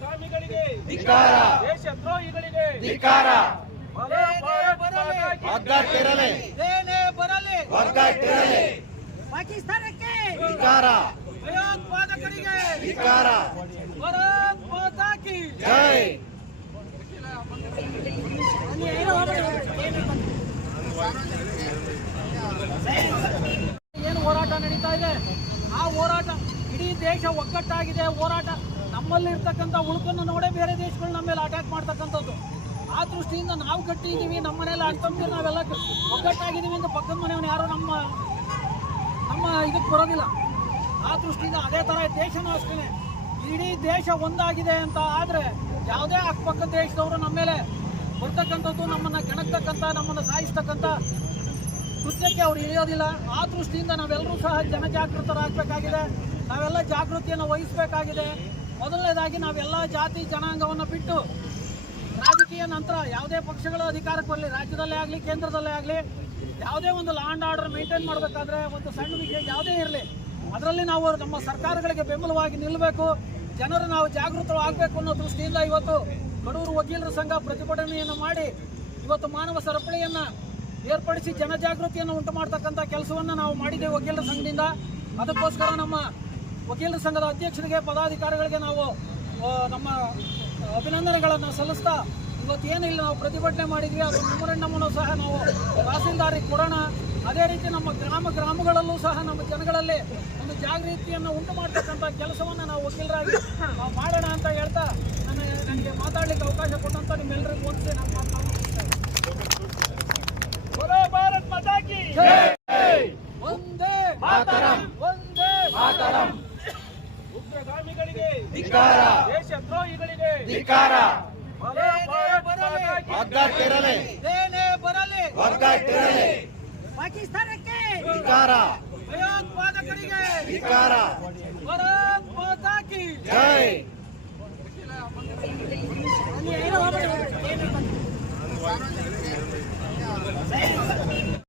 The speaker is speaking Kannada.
ದಾಮಿಗಳಿಗೆ ದೇಶದ್ರೋಹಿಗಳಿಗೆ ಏನು ಹೋರಾಟ ನಡೀತಾ ಇದೆ? ಆ ಹೋರಾಟ ಇಡೀ ದೇಶ ಒಗ್ಗಟ್ಟಾಗಿದೆ ಹೋರಾಟ ನಮ್ಮಲ್ಲಿ ಇರ್ತಕ್ಕಂಥ ಉಳುಕನ್ನು ನೋಡೇ ಬೇರೆ ದೇಶಗಳು ನಮ್ಮ ಮೇಲೆ ಅಟ್ಯಾಕ್ ಮಾಡ್ತಕ್ಕಂಥದ್ದು. ಆ ದೃಷ್ಟಿಯಿಂದ ನಾವು ಗಟ್ಟಿ ಇದೀವಿ ನಮ್ಮ ಮನೇಲಿ ಅಂತಂದ್ರೆ ನಾವೆಲ್ಲ ಒಗ್ಗಟ್ಟಾಗಿದ್ದೀವಿ ಅಂತ ಪಕ್ಕದ ಮನೆಯವನು ಯಾರು ನಮ್ಮ ನಮ್ಮ ಇದಕ್ಕೆ ಬರೋದಿಲ್ಲ. ಆ ದೃಷ್ಟಿಯಿಂದ ಅದೇ ಥರ ದೇಶನೂ ಅಷ್ಟೇ ಇಡೀ ದೇಶ ಒಂದಾಗಿದೆ ಅಂತ ಆದರೆ ಯಾವುದೇ ಅಕ್ಕಪಕ್ಕ ದೇಶದವರು ನಮ್ಮ ಮೇಲೆ ಬರ್ತಕ್ಕಂಥದ್ದು, ನಮ್ಮನ್ನು ಕೆಣಕ್ತಕ್ಕಂಥ, ನಮ್ಮನ್ನು ಸಾಯಿಸ್ತಕ್ಕಂಥ ಕೃತ್ಯಕ್ಕೆ ಅವ್ರು ಇಳಿಯೋದಿಲ್ಲ. ಆ ದೃಷ್ಟಿಯಿಂದ ನಾವೆಲ್ಲರೂ ಸಹ ಜನಜಾಗೃತರಾಗಬೇಕಾಗಿದೆ ನಾವೆಲ್ಲ ಜಾಗೃತಿಯನ್ನು ವಹಿಸಬೇಕಾಗಿದೆ. ಮೊದಲನೇದಾಗಿ ನಾವೆಲ್ಲ ಜಾತಿ ಜನಾಂಗವನ್ನು ಬಿಟ್ಟು ರಾಜಕೀಯ ನಂತರ ಯಾವುದೇ ಪಕ್ಷಗಳು ಅಧಿಕಾರಕ್ಕೆ ಬರಲಿ, ರಾಜ್ಯದಲ್ಲೇ ಆಗಲಿ, ಕೇಂದ್ರದಲ್ಲೇ ಆಗಲಿ, ಯಾವುದೇ ಒಂದು ಲಾ ಆ್ಯಂಡ್ ಆರ್ಡರ್ ಮೇಂಟೈನ್ ಮಾಡಬೇಕಾದ್ರೆ ಒಂದು ಸಣ್ಣ ವಿಷಯ ಯಾವುದೇ ಇರಲಿ, ಅದರಲ್ಲಿ ನಾವು ನಮ್ಮ ಸರ್ಕಾರಗಳಿಗೆ ಬೆಂಬಲವಾಗಿ ನಿಲ್ಲಬೇಕು ಜನರು ನಾವು ಜಾಗೃತವಾಗಬೇಕು ಅನ್ನೋ ದೃಷ್ಟಿಯಿಂದ ಇವತ್ತು ಕಡೂರು ವಕೀಲರ ಸಂಘ ಪ್ರತಿಭಟನೆಯನ್ನು ಮಾಡಿ ಇವತ್ತು ಮಾನವ ಸರಪಳಿಯನ್ನು ಏರ್ಪಡಿಸಿ ಜನಜಾಗೃತಿಯನ್ನು ಉಂಟು ಮಾಡ್ತಕ್ಕಂಥ ಕೆಲಸವನ್ನು ನಾವು ಮಾಡಿದ್ದೇವೆ ವಕೀಲರ ಸಂಘದಿಂದ. ಅದಕ್ಕೋಸ್ಕರ ನಮ್ಮ ವಕೀಲರ ಸಂಘದ ಅಧ್ಯಕ್ಷರಿಗೆ, ಪದಾಧಿಕಾರಿಗಳಿಗೆ ನಾವು ನಮ್ಮ ಅಭಿನಂದನೆಗಳನ್ನು ಸಲ್ಲಿಸ್ತಾ ಇವತ್ತು ಏನಿಲ್ಲ ನಾವು ಪ್ರತಿಭಟನೆ ಮಾಡಿದ್ವಿ, ಅದು ಮೆಮೊರೆಂಡಮನ್ನು ಸಹ ನಾವು ತಹಸೀಲ್ದಾರಿಗೆ ಕೊಡೋಣ. ಅದೇ ರೀತಿ ನಮ್ಮ ಗ್ರಾಮ ಗ್ರಾಮಗಳಲ್ಲೂ ಸಹ ನಮ್ಮ ಜನಗಳಲ್ಲಿ ಒಂದು ಜಾಗೃತಿಯನ್ನು ಉಂಟು ಮಾಡ್ತಕ್ಕಂಥ ಕೆಲಸವನ್ನು ನಾವು ವಕೀಲರಾಗಿ ನಾವು ಮಾಡೋಣ ಅಂತ ಹೇಳ್ತಾ ನನಗೆ ನನಗೆ ಮಾತಾಡಲಿಕ್ಕೆ ಅವಕಾಶ ಕೊಟ್ಟಂತ ನಿಮ್ಮೆಲ್ಲರಿಗೂ ಓದಿಸಿ ನಾನು ಮಾತನಾಡ್ತೀನಿ ಉಗ್ರಗಾಮಿಗಳಿಗೆ ಧಿಕಾರ ದೇಶದ್ರೋಹಿಗಳಿಗೆ ಧಿಕಾರ ಒಗ್ಗಟ್ಟಿರಲಿ ಬರಲಿ. ಒಗ್ಗಟ್ಟಿರಲಿ ಪಾಕಿಸ್ತಾನಕ್ಕೆ. ಧಿಕಾರ ಭಯೋತ್ಪಾದಕರಿಗೆ. ಧಿಕಾರ ಭಾರತ್ ಮಾತಾ ಕಿ ಜೈ ಏನು?